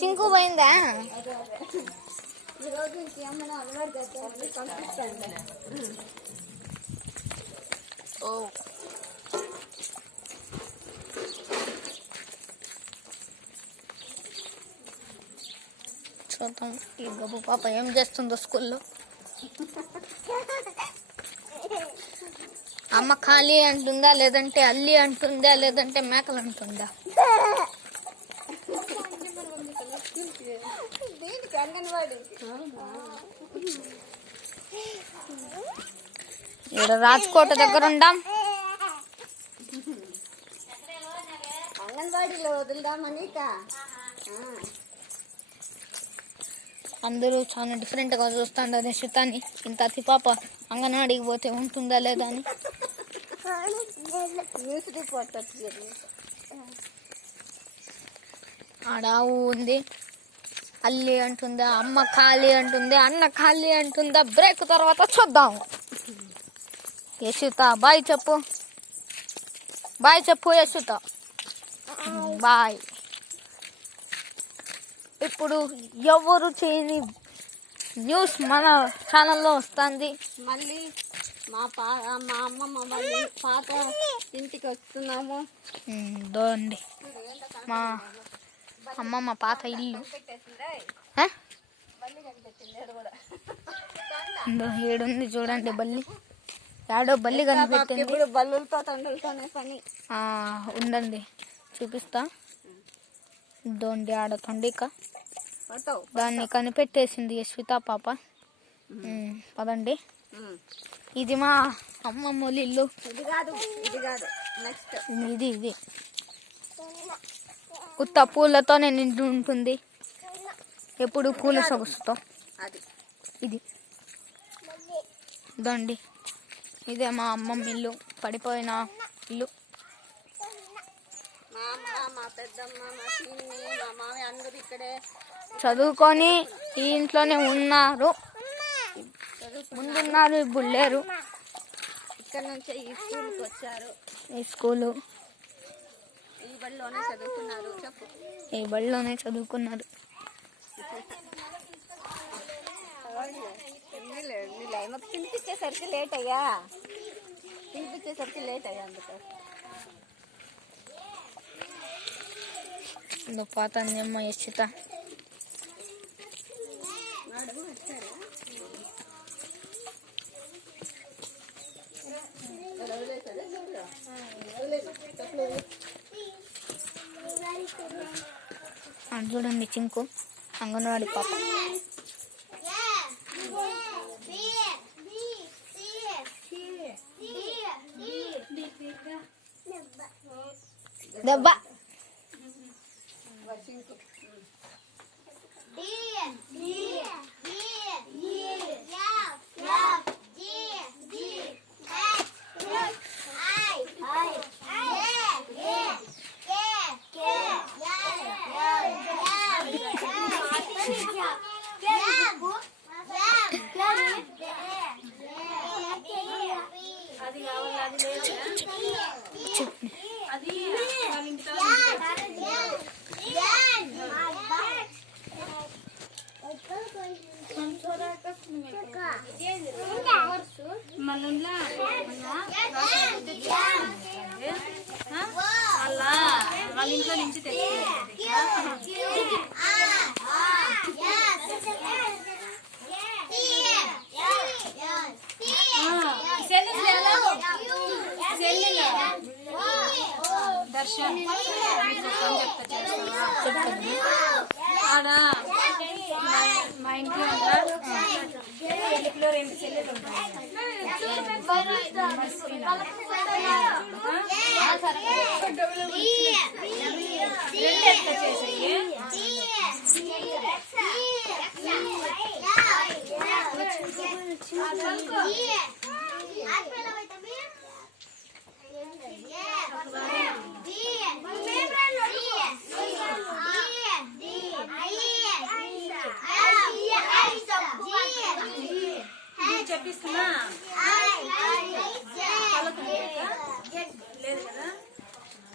చింకు పోయిందా? ఈరోజు నుంచి ఏమైనా అలవాటు చేస్తే పంపిస్తాను. ఓ చూద్దాం ఈ గబ్బు పాప ఏం చేస్తుందో స్కూల్లో. అమ్మ ఖాళీ అంటుందా, లేదంటే అల్లి అంటుందా, లేదంటే మేకలు అంటుందా? ఇక్కడ రాజ్కోట దగ్గర ఉందాం. అంగన్వాడీలో వదులుదామని. అందరూ చాలా డిఫరెంట్గా చూస్తాండి శృతాన్ని. ఇంత అతి పాప అంగన్వాడికి పోతే ఉంటుందా లేదా అని. ఆడ ఆవు ఉంది, అల్లి అంటుందా, అమ్మ ఖాళీ అంటుంది, అన్న ఖాళీ అంటుందా? బ్రేక్ తర్వాత చూద్దాం. యశుత బాయ్ చెప్పు, బాయ్ చెప్పు యశుత, బాయ్. ఇప్పుడు ఎవరు చేయని న్యూస్ మన ఛానల్లో వస్తుంది. మళ్ళీ మా అమ్మమ్మ వాళ్ళ పాత ఇంటికి వస్తున్నాము. దోండి మా అమ్మమ్మ పాత ఇల్లు. ఏడుంది చూడండి బల్లి. ఏడో బల్లి కనిపెట్టింది. బల్లులతో తండ్రులతోనే పని. ఉండండి చూపిస్తా. దోండి ఆడ తొండిక దాన్ని కనిపెట్టేసింది యశ్విత పాప. పదండి. ఇది మా అమ్మమ్మ ఇల్లు. ఇది ఉత్త పూలతోనే నిండి ఉంటుంది. ఎప్పుడు పూల సొగసుతో. ఇది దండి. ఇదే మా అమ్మమ్మ ఇల్లు, పడిపోయిన ఇల్లు. చదువుకొని ఈ ఇంట్లోనే ఉన్నారు. ముందున్నారు, ఇప్పుడు లేరు. ఇక్కడ నుంచే ఈ స్కూల్కి వచ్చారు. ఈ స్కూలు ఈ బడిలోనే చదువుకున్నారు. చెప్పు. ఈ బడిలోనే చదువుకున్నారు. తినిపించేసరికి లేట్ అయ్యా అందుకు పాత అమ్మ యశ్విత. చూడండి చింకు అంగన్వాడి పాప. దెబ్బ వాళ్ళ ఇంట్లో నుంచి దర్శన్ ఆడ మా ఇంట్లో రెండు సెల్లెలు ఉంటాయి. చేసాయి